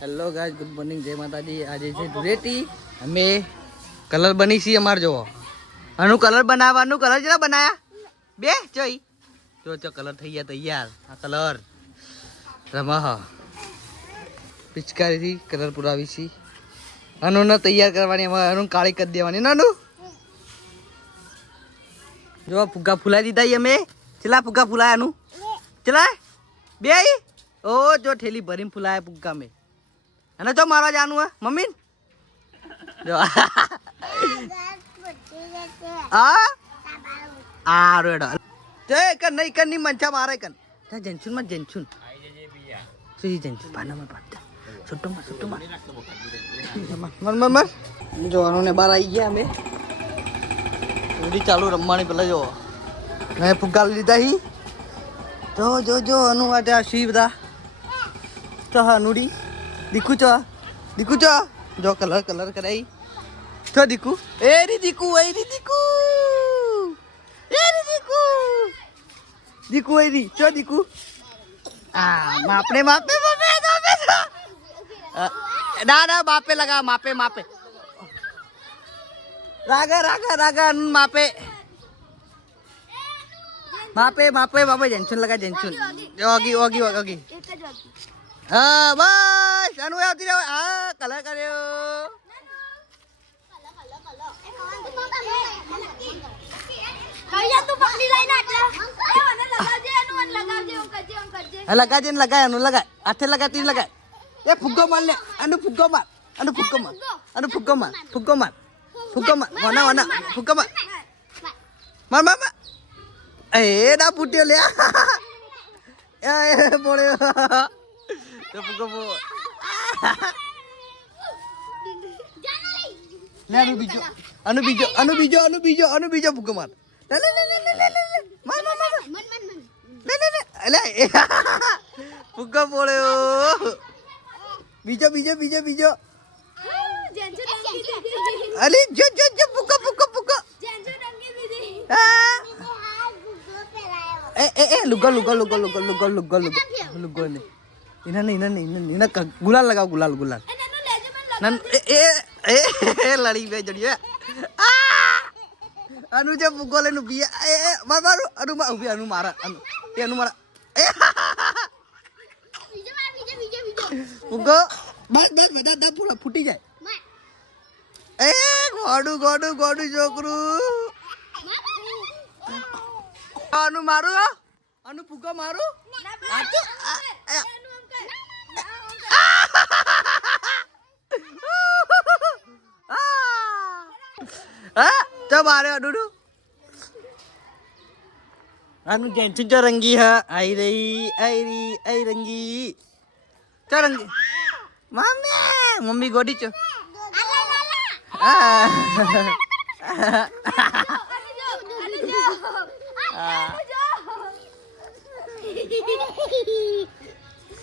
Hello guys, good morning, જય માતાજી. આજે છે ધૂળેટી. અમે કલર બની છીએ અમાર જોવો. આનું કલર બનાવવાનું. કલર જેલા બનાયા બે જોઈ જો કલર થઈ ગયા તૈયાર. આ કલર રમા પિચકારીથી કલર પુરાવી છી. આનું તૈયાર કરવાની, આનું કાળી કરી દેવાની. નાનું જો ફુગ્ગા ફૂલાઈ દીધા અમે. ચલા ફુગ્ગા ફૂલાયા આનું ચલા બે. ઓ જો ઠેલી ભરીને ફૂલાયા ફુગ્ગા મેં. અને જો મારવા જવાનું હે મમ્મી જો આ રેડો જય કર નહીં કર ની મંચા મારે કર જા જંચુન માં જંચુન સી જંચુન પાનામાં પાડતા છોટો માં મર મર મર જો આને બહાર આવી ગયા અમે. ઉડી ચાલુ રમવાની પેલા જો મેં ફુગ્ગા લીધા હી. જો જો જો અનુ માટે આ સી બધા તો હા નુડી દીકુ ચો જો કલર કરાઈ તો દીકુ એ રી દીકુ એ રી દીકુ દીકુ એ રી ચો દીકુ આ માપે ના બાપે લગા માપે રાગા માપે જંચુન લગા જંચુન ઓગી હા બસ આનું આવતી રહે. હા કલર કર્યો. લગાજે ને લગાય આનું લગાય હાથે લગાય તીન લગાય. એ ફુગ્ગો માર લે આનું ફુગ્ગો માર એ ના ફૂટ્યો લે એ બોલ્યો તો ફુગ્ગો લે આનું બીજો ફુગ્ગો માર લે ફુગ્ગો બોલ્યો બીજો અલી જો ફુગ્ગો એ લુગો ને ઇના ગુલાલ લગાવ ગુલાલ એ લડી બે જડિયો અનુ જે ફુગ્ગો લઈને ઉભી મારું અનુ મારા ફુગ્ગો બસ બધા પૂરા ફૂટી જાય. એ ગોડું છોકરું અનુ મારું અનુ ફુગ્ગો મારું તો મારે અડુડુ આનું જેન્ચું જો રંગી હા આઈ રંગી ચો રંગી મમ્મી ગોડી ચો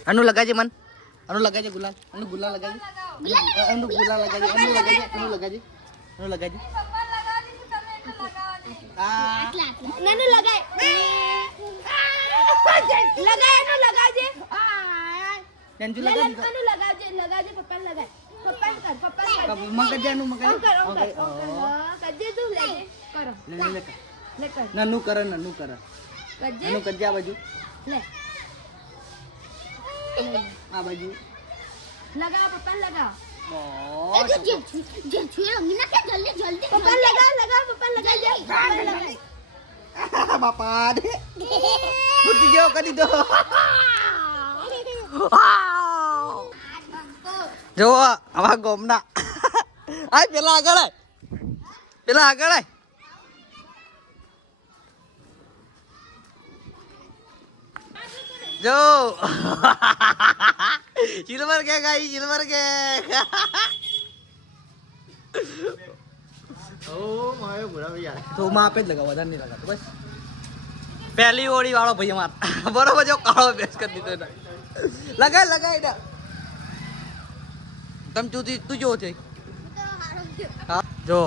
અનુ લગાજે મન અનુ લગાજે ગુલાલ લગાજે નનુ લગાય લગાજે જંજુ લગાજે પપ્પા લગાય પપ્પા કર મગજાનું કરજે તું લેજે કરો લે કર નનુ કર નનુ કરજે આ બાજુ લે આ બાજુ લગાવ પપ્પા લગાવ બાપા ફૂટી ગયો કરી દો. જો આવા ગોમના આ પેલા આગળ જો સિલ્વર કેક આવી તો માપે જ લગાવ વધારે નહીં લગાવતો બસ. પહેલી ઓળી વાળો ભાઈ અમાર બરોબર જો કાળો બેસ કરી દીધો એને લગાય તમ તું જો છે જો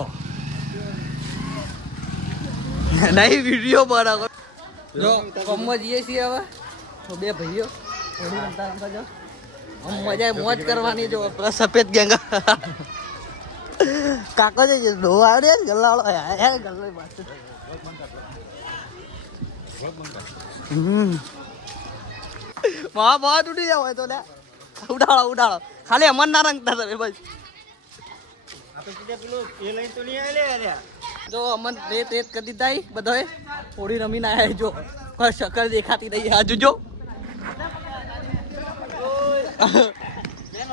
નહીં વિડીયો બનાવો જો કોમમાં જઈએ છીએ હવે બે ભાઈઓ રમતા જો મજા મોજ કરવાની જો પેલા સફેદ ગેંગ કાકો છે ડો આવડે ગલ્લાવાળો ગલ્લો માં બહુ તૂટી જાવ હોય તો લે ઉડાડો ઉડાડો ખાલી અમર ના રંગતા તમે બસ જો અમન રેત રેત કરી દીધા બધાએ હોળી રમીને આયા જો શકલ દેખાતી રહી હજુ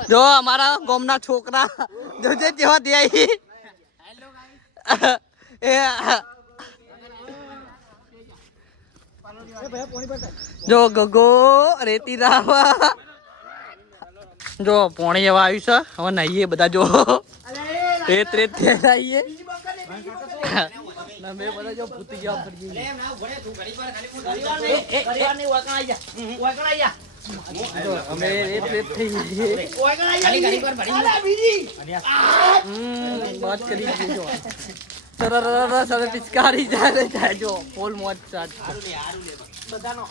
જો અમારા ગામના છોકરા જોજે જેવા દે જો ગગો રેતી રાવા જો પોણી એવા આવ્યું છે હવે નાહીએ બધા જો રેત રેત થઈએ બે બધા જો ભૂતી જવા પડી અમે રેત રેત થઈ વાત કરી જો સરસ પિચકારી જાય જો ફૂલ મોજ સાથ બધાનો